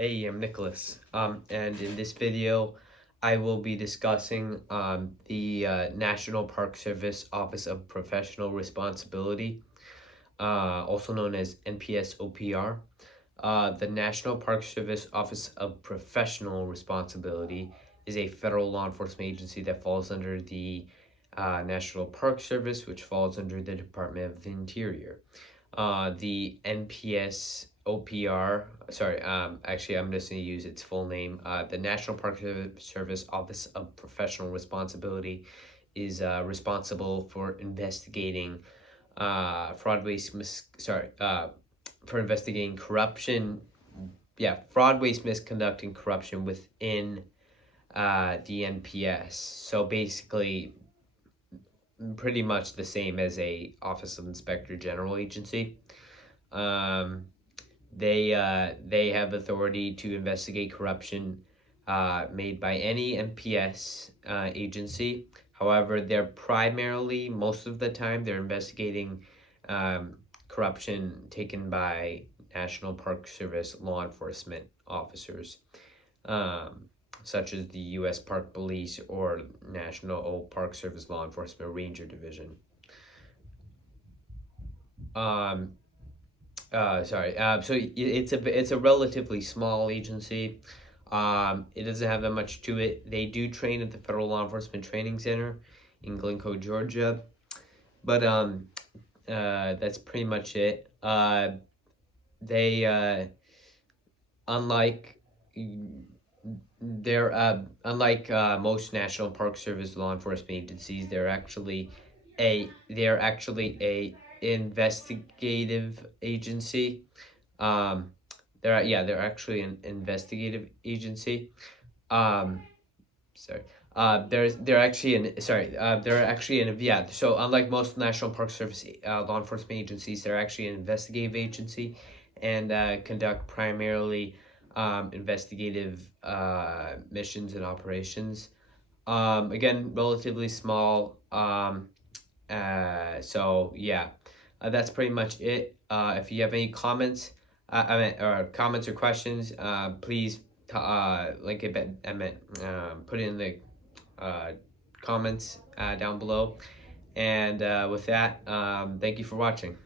Hey, I'm Nicholas. And in this video, I will be discussing the National Park Service Office of Professional Responsibility, also known as NPS-OPR. The National Park Service Office of Professional Responsibility is a federal law enforcement agency that falls under the National Park Service, which falls under the Department of the Interior. The NPS-OPR, actually, I'm just going to use its full name. The National Park Service Office of Professional Responsibility is responsible for investigating for investigating corruption, fraud, waste, misconduct, and corruption within the NPS. So basically, pretty much the same as a Office of Inspector General agency. They have authority to investigate corruption made by any NPS agency. However, they're primarily, most of the time, they're investigating corruption taken by National Park Service law enforcement officers, such as the U.S. Park Police or National Park Service Law Enforcement Ranger Division. So it's a relatively small agency. It doesn't have that much to it. They do train at the Federal Law Enforcement Training Center in Glencoe, Georgia, but that's pretty much it. Unlike most National Park Service law enforcement agencies, they're actually a investigative agency. They're actually an investigative agency. They're actually so unlike most National Park Service law enforcement agencies, they're actually an investigative agency and conduct primarily investigative missions and operations. Again, relatively small. That's pretty much it. If you have any comments, comments or questions, please put it in the comments down below. And with that, thank you for watching.